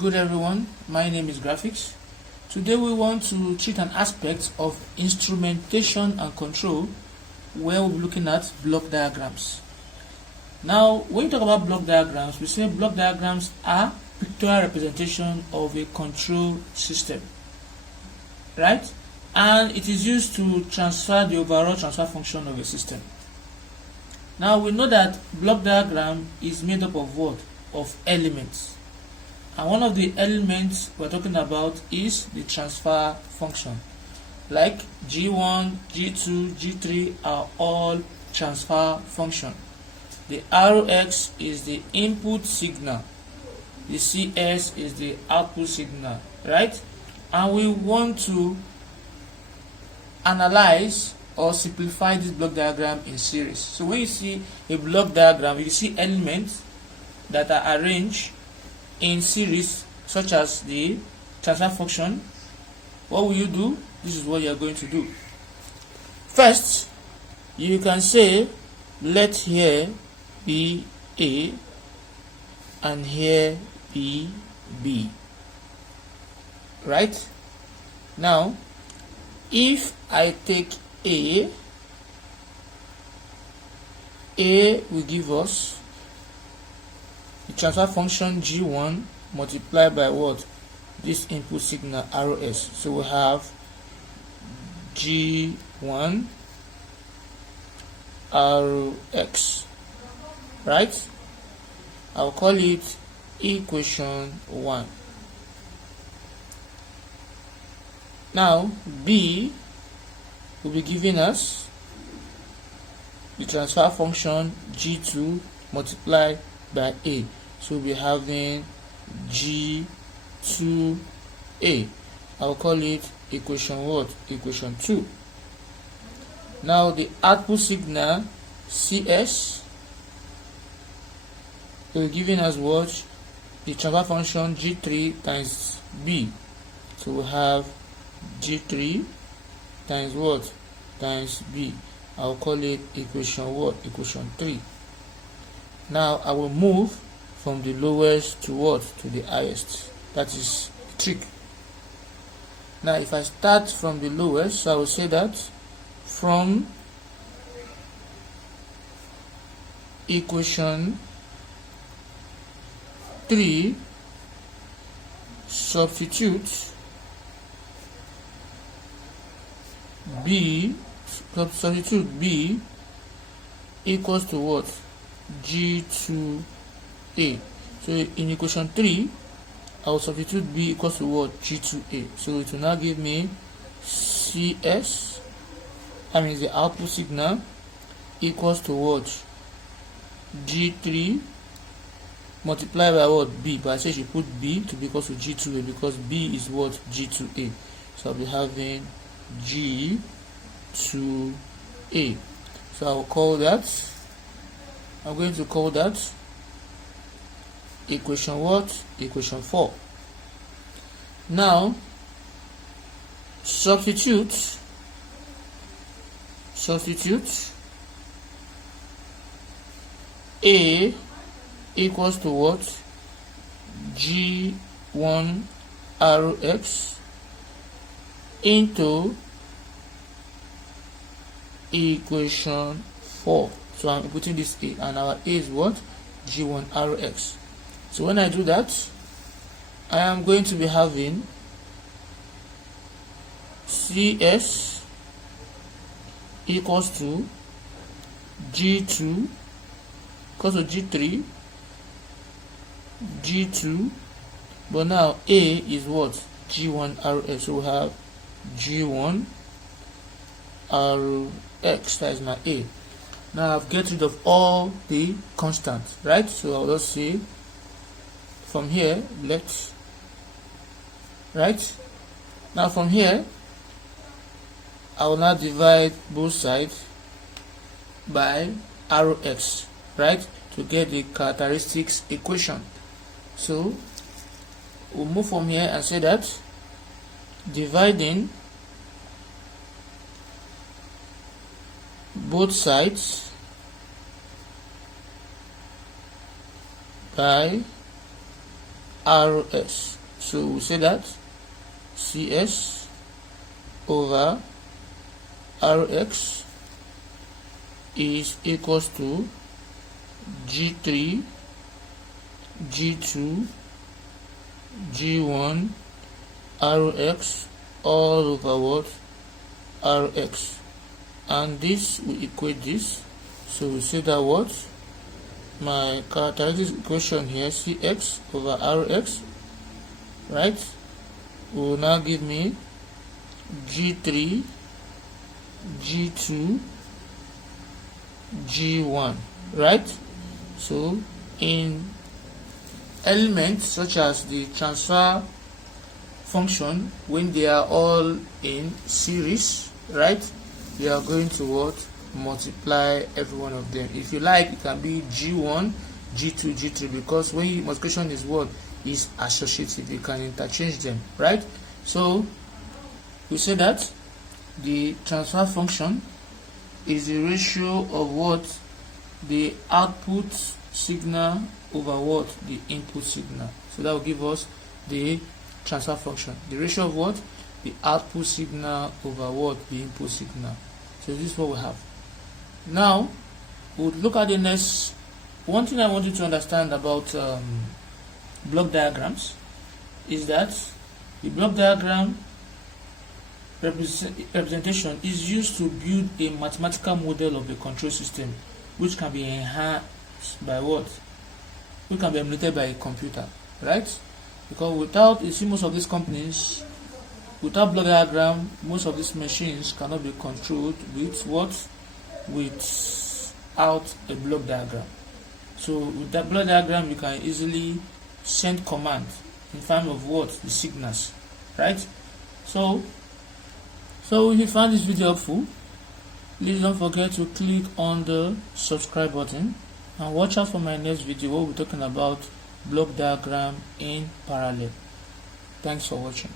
Good everyone, my name is Graphics. Today we want to treat an aspect of instrumentation and control where we'll be looking at block diagrams. Now, when you talk about block diagrams, we say block diagrams are pictorial representation of a control system, right? And it is used to transfer the overall transfer function of a system. Now we know that block diagram is made up of what? Of elements. And one of the elements we're talking about is the transfer function. Like G1, G2, G3 are all transfer function. The RX is the input signal. The CS is the output signal, right? And we want to analyze or simplify this block diagram in series. So when you see a block diagram, you see elements that are arranged in series, such as the transfer function. What will you do? This is what you are going to do. First, you can say let here be A and here be B, right? Now if I take A will give us the transfer function G1 multiplied by what? This input signal ROS. So we have G1 RX, right? I'll call it equation 1. Now B will be giving us the transfer function G2 multiplied by A. So we'll be having G2A. I'll call it equation what? Equation 2. Now the output signal CS will be giving us what? The transfer function G3 times B. So we have G3 times what? Times B. I'll call it equation what? Equation 3. Now I will move from the lowest to what? To the highest. That is the trick. Now if I start from the lowest, I will say that from equation 3 substitute B equals to what? G2A. So in equation 3, I will substitute B equals to what? G2A. So it will now give me CS, that means the output signal, equals to what? G3 multiplied by what? B. But I say you put B to be equal to G2A because B is what? G2A. So I'll be having G2A. So I will call that, I'm going to call that equation what? Equation 4. Now substitute A equals to what? G1 RX into equation 4. So I'm putting this A, and our A is what? G1 RX. So when I do that, I am going to be having CS equals to G2 equals to G3, G2, but now A is what? G1 RX. So we have G1 RX, that is my A. Now I've get rid of all the constants, right? So I'll just say from here, let, right? Now from here, I will now divide both sides by RX, right? To get the characteristics equation. So we'll move from here and say that dividing both sides by RS. So we say that CS over RX is equals to G3, G2, G1, RX all over what? RX. And this will equate this. So we say that what? My characteristic equation here, CX over RX, right, will now give me G3, G2, G1, right? So in elements such as the transfer function, when they are all in series, right, we are going to what? Multiply every one of them. If you like, it can be G1, G2, G3, because when multiplication is what? Is associative, you can interchange them, right? So we say that the transfer function is the ratio of what? The output signal over what? The input signal. So that will give us the transfer function. The ratio of what? The output signal over what? The input signal. So this is what we have. Now we'll look at the next. One thing I want you to understand about block diagrams is that the block diagram representation is used to build a mathematical model of the control system, which can be enhanced by what? Which can be emulated by a computer, right? Because without, you see, most of these companies, without block diagram, most of these machines cannot be controlled with what? Without a block diagram. So with that block diagram, you can easily send command in terms of what? The signals, right? So if you found this video helpful, please don't forget to click on the subscribe button and watch out for my next video where we'll be talking about block diagram in parallel. Thanks for watching.